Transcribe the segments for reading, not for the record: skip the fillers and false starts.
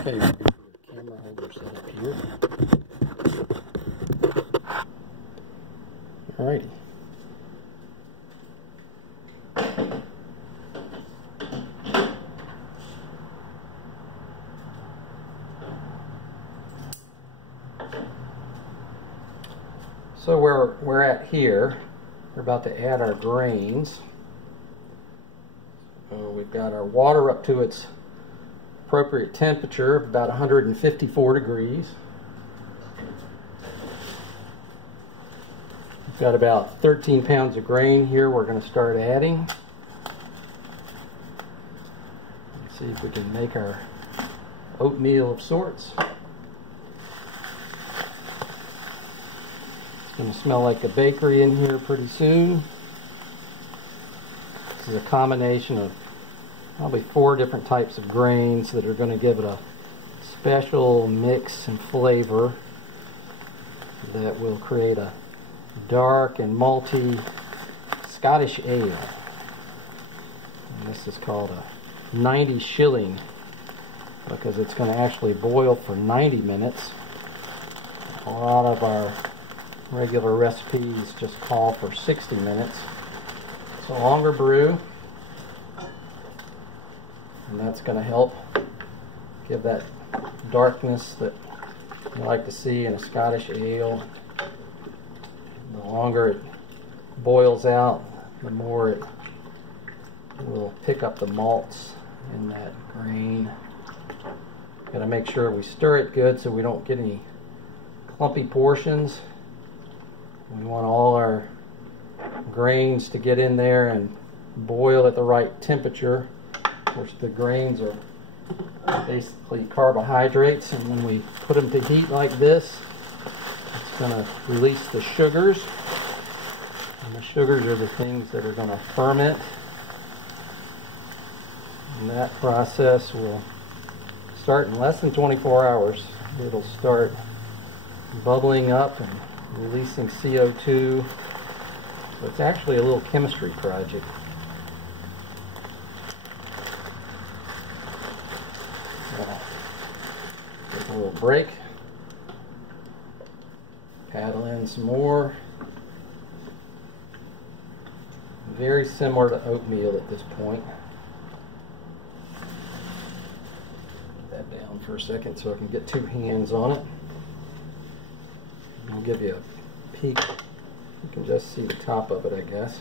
Okay, we're good for the camera holder set up here. Alrighty. So where we're at here, we're about to add our grains. We've got our water up to its appropriate temperature of about 154 degrees. We've got about 13 pounds of grain here we're going to start adding. Let's see if we can make our oatmeal of sorts. It's going to smell like a bakery in here pretty soon. This is a combination of probably 4 different types of grains that are going to give it a special mix and flavor that will create a dark and malty Scottish ale. And this is called a 90 Shilling because it's going to actually boil for 90 minutes. A lot of our regular recipes just call for 60 minutes. It's a longer brew, and that's going to help give that darkness that you like to see in a Scottish ale. The longer it boils out, the more it will pick up the malts in that grain. Got to make sure we stir it good so we don't get any clumpy portions. We want all our grains to get in there and boil at the right temperature. Of course, the grains are basically carbohydrates, and when we put them to heat like this, it's going to release the sugars, and the sugars are the things that are going to ferment, and that process will start in less than 24 hours. It'll start bubbling up and releasing CO2. So it's actually a little chemistry project. Take a little break, paddle in some more. Very similar to oatmeal at this point. Put that down for a second so I can get 2 hands on it. I'll give you a peek. You can just see the top of it, I guess.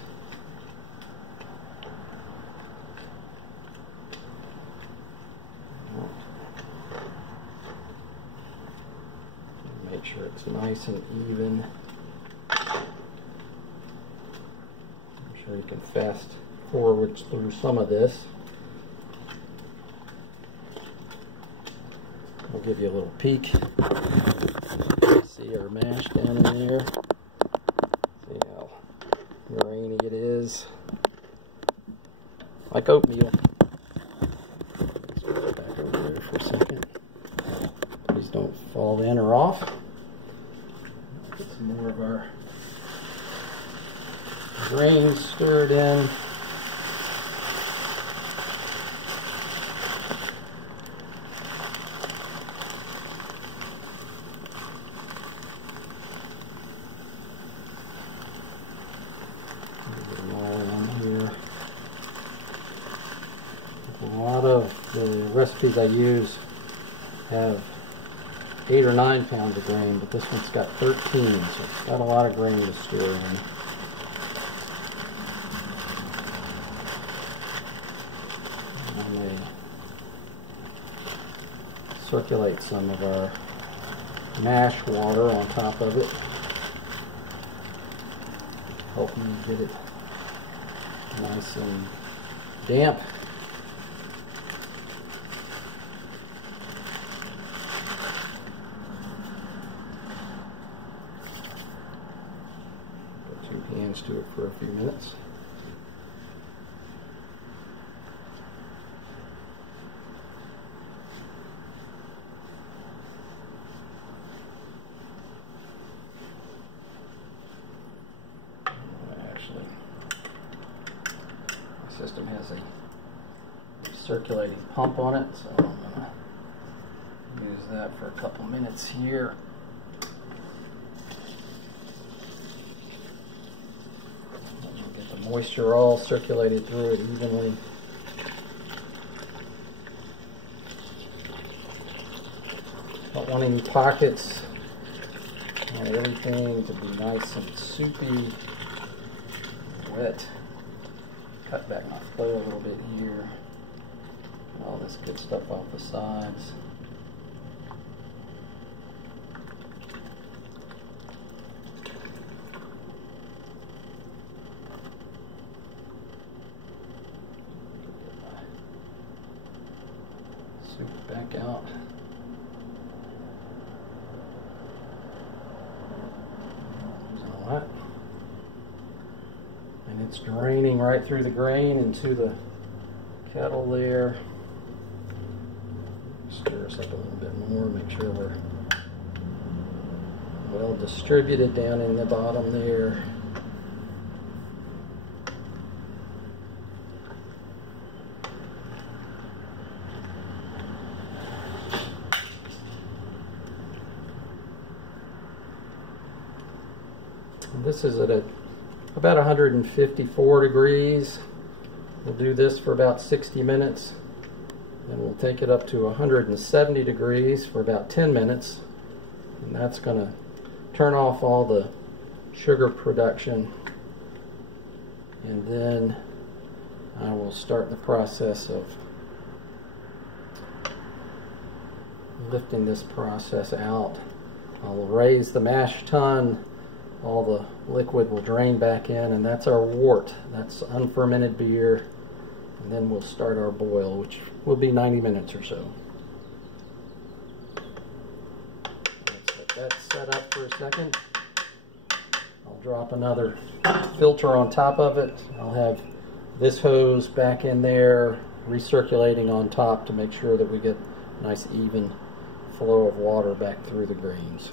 Make sure it's nice and even. I'm sure you can fast forward through some of this. I'll give you a little peek. See our mash down in there. See how grainy it is. Like oatmeal. Let's put it back over there for a second. Please don't fall in or off. Get some more of our grains stirred in. A lot of the recipes I use have 8 or 9 pounds of grain, but this one's got 13, so it's got a lot of grain to stir in. I may circulate some of our mash water on top of it, help me get it nice and damp. Put 2 hands to it for a few minutes. Actually, system has a circulating pump on it, so I'm going to use that for a couple minutes here. Get the moisture all circulated through it evenly. Don't want any pockets. I want everything to be nice and soupy, wet. Cut back my flow a little bit here. All this good stuff off the sides. Soup it back out. And it's draining right through the grain into the kettle there. Stir us up a little bit more, make sure we're well distributed down in the bottom there. And this is at about 154 degrees. We'll do this for about 60 minutes. Then we'll take it up to 170 degrees for about 10 minutes. And that's going to turn off all the sugar production. And then I will start the process of lifting this process out. I'll raise the mash tun. All the liquid will drain back in, and that's our wort. That's unfermented beer. And then we'll start our boil, which will be 90 minutes or so. Let's let that set up for a second. I'll drop another filter on top of it. I'll have this hose back in there, recirculating on top to make sure that we get a nice even flow of water back through the grains.